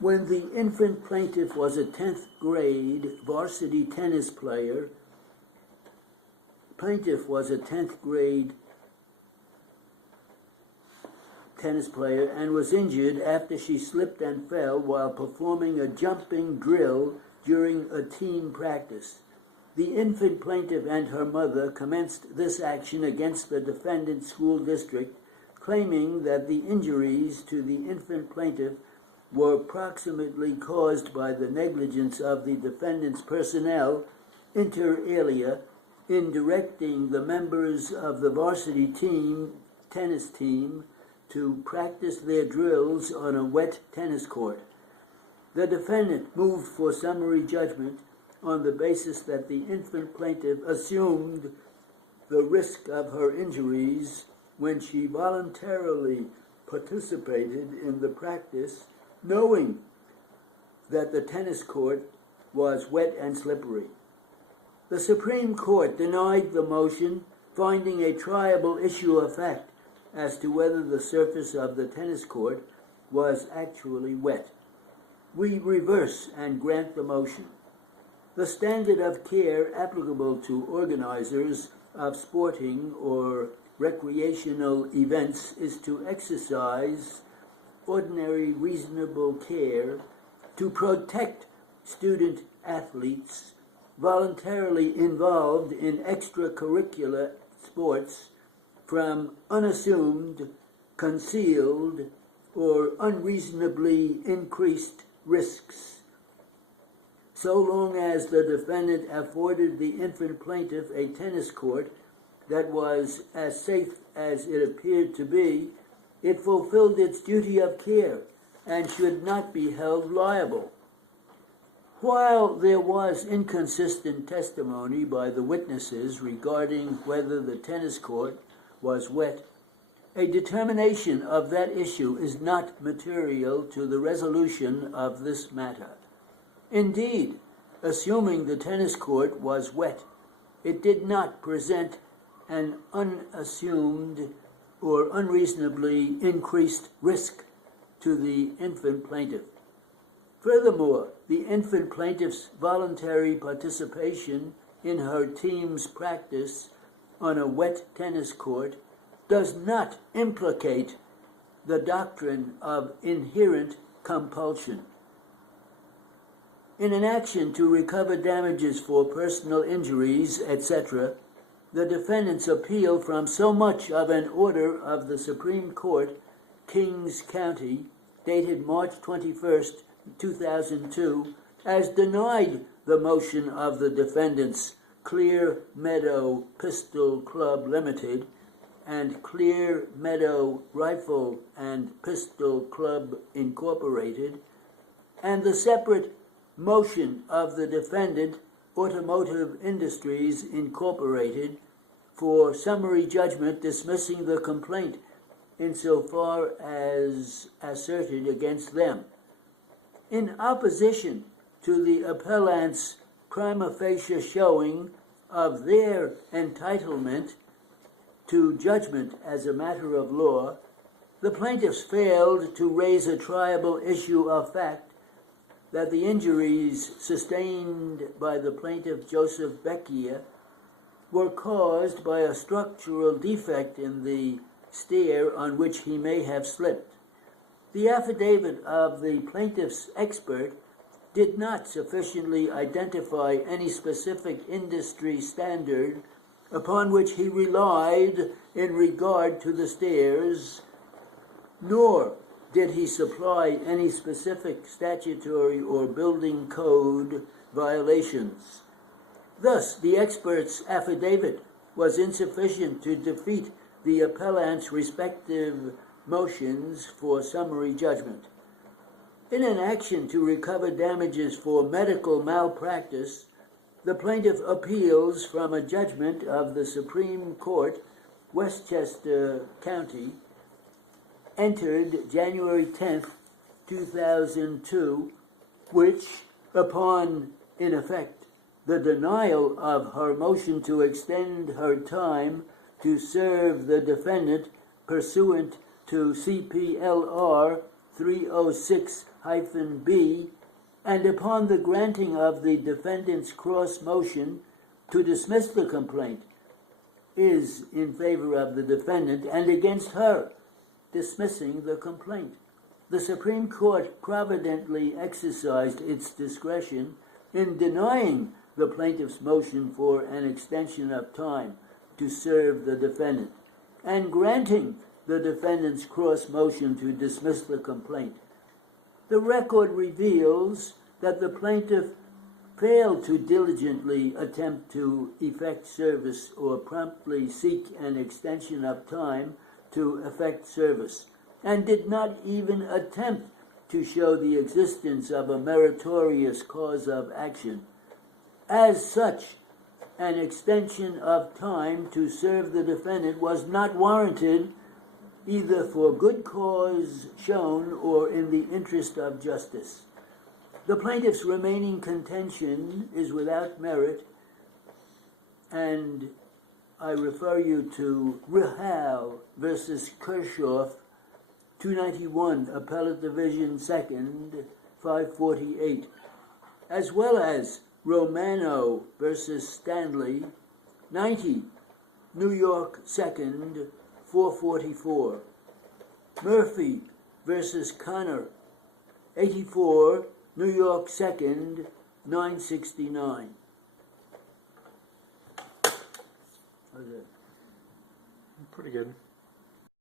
When the infant plaintiff was a 10th grade varsity tennis player, plaintiff was a 10th grade tennis player and was injured after she slipped and fell while performing a jumping drill during a team practice. The infant plaintiff and her mother commenced this action against the defendant school district, claiming that the injuries to the infant plaintiff were proximately caused by the negligence of the defendant's personnel, inter alia, in directing the members of the varsity tennis team, to practice their drills on a wet tennis court. The defendant moved for summary judgment on the basis that the infant plaintiff assumed the risk of her injuries when she voluntarily participated in the practice, knowing that the tennis court was wet and slippery. The Supreme Court denied the motion, finding a triable issue of fact as to whether the surface of the tennis court was actually wet. We reverse and grant the motion. The standard of care applicable to organizers of sporting or recreational events is to exercise ordinary reasonable care to protect student athletes voluntarily involved in extracurricular sports from unassumed, concealed, or unreasonably increased risks, so long as the defendant afforded the infant plaintiff a tennis court that was as safe as it appeared to be. It fulfilled its duty of care and should not be held liable. While there was inconsistent testimony by the witnesses regarding whether the tennis court was wet, a determination of that issue is not material to the resolution of this matter. Indeed, assuming the tennis court was wet, it did not present an unassumed or unreasonably increased risk to the infant plaintiff. Furthermore, the infant plaintiff's voluntary participation in her team's practice on a wet tennis court does not implicate the doctrine of inherent compulsion. In an action to recover damages for personal injuries, etc., the defendants appeal from so much of an order of the Supreme Court, Kings County, dated March 21st, 2002, as denied the motion of the defendants Clear Meadow Pistol Club Limited and Clear Meadow Rifle and Pistol Club Incorporated, and the separate motion of the defendant Automotive Industries Incorporated for summary judgment dismissing the complaint insofar as asserted against them. In opposition to the appellant's prima facie showing of their entitlement to judgment as a matter of law, the plaintiffs failed to raise a triable issue of fact that the injuries sustained by the plaintiff Joseph Beckia were caused by a structural defect in the stair on which he may have slipped. The affidavit of the plaintiff's expert did not sufficiently identify any specific industry standard upon which he relied in regard to the stairs, nor did he supply any specific statutory or building code violations. Thus, the expert's affidavit was insufficient to defeat the appellant's respective motions for summary judgment. In an action to recover damages for medical malpractice, the plaintiff appeals from a judgment of the Supreme Court, Westchester County, entered January 10th, 2002, which, upon, in effect, the denial of her motion to extend her time to serve the defendant pursuant to CPLR 306-B, and upon the granting of the defendant's cross motion to dismiss the complaint, is in favor of the defendant and against her dismissing the complaint. The Supreme Court providently exercised its discretion in denying the plaintiff's motion for an extension of time to serve the defendant and granting the defendant's cross motion to dismiss the complaint. The record reveals that the plaintiff failed to diligently attempt to effect service or promptly seek an extension of time to effect service, and did not even attempt to show the existence of a meritorious cause of action. As such, an extension of time to serve the defendant was not warranted, either for good cause shown or in the interest of justice. The plaintiff's remaining contention is without merit, and I refer you to Rihal versus Kirchhoff, 291, Appellate Division 2nd, 548, as well as Romano versus Stanley, 90, New York 2nd, 444. Murphy versus Connor, 84, New York 2nd, 969. Pretty good.